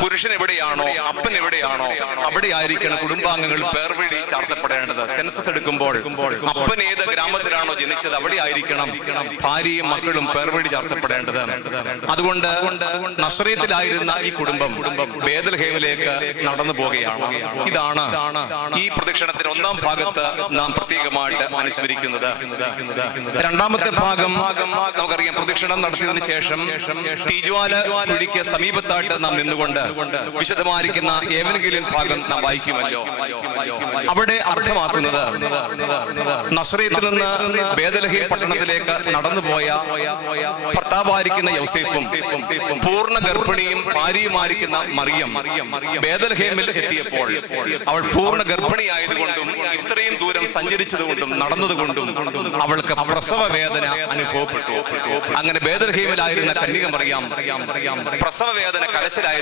പുരുഷൻ എവിടെയാണോ, അപ്പൻ എവിടെയാണോ, അവിടെ ആയിരിക്കണം കുടുംബാംഗങ്ങൾ പേർവഴി ചാർത്തപ്പെടേണ്ടത്. സെൻസസ് എടുക്കുമ്പോൾ അപ്പൻ ഏത് ഗ്രാമത്തിലാണോ ജനിച്ചത് അവിടെ ആയിരിക്കണം ഭാര്യയും മക്കളും പേർവഴി ചാർത്തപ്പെടേണ്ടത്. അതുകൊണ്ട് നസ്രയത്തിലായിരുന്ന ഈ കുടുംബം ബേത്ലഹേമിലേക്ക് നടന്നു പോകുകയാണ്. ഇതാണ് ഈ പ്രദക്ഷിണത്തിന്റെ ഒന്നാം ഭാഗത്ത് നാം പ്രത്യേകമായിട്ട് അനുസ്മരിക്കുന്നത്. രണ്ടാമത്തെ ഭാഗം നമുക്കറിയാം. പ്രദക്ഷിണം നടത്തിയതിനു ശേഷം തീജ്വാല കുഴിക്ക് സമീപത്തായിട്ട് നാം നിന്നുകൊണ്ട് വിശദമായിരിക്കുന്ന ഏവൻഗേലിയൻ ഭാഗം നാം വായിക്കുമല്ലോ. അവിടെ അർത്ഥമാക്കുന്നത് നസ്രയത്തിൽ നിന്ന് ബേത്ലഹേം പട്ടണത്തിലേക്ക് നടന്നുപോയ ഭർത്താവായിരിക്കുന്ന യൗസേപ്പും പൂർണ്ണ ഗർഭിണിയും ഭാര്യയുമായിരിക്കുന്ന മറിയം ബേത്ലഹേമിൽ എത്തിയപ്പോൾ അവൾ പൂർണ്ണ ഗർഭിണിയായതുകൊണ്ടും ഇത്രയും ദൂരം സഞ്ചരിച്ചതുകൊണ്ടും നടന്നതുകൊണ്ടും അവൾക്ക് പ്രസവ വേദന അനുഭവപ്പെട്ടു. അങ്ങനെ ബേത്ലഹേമിലായിരുന്ന കന്യക മറിയം പ്രസവ വേദന കലശലായി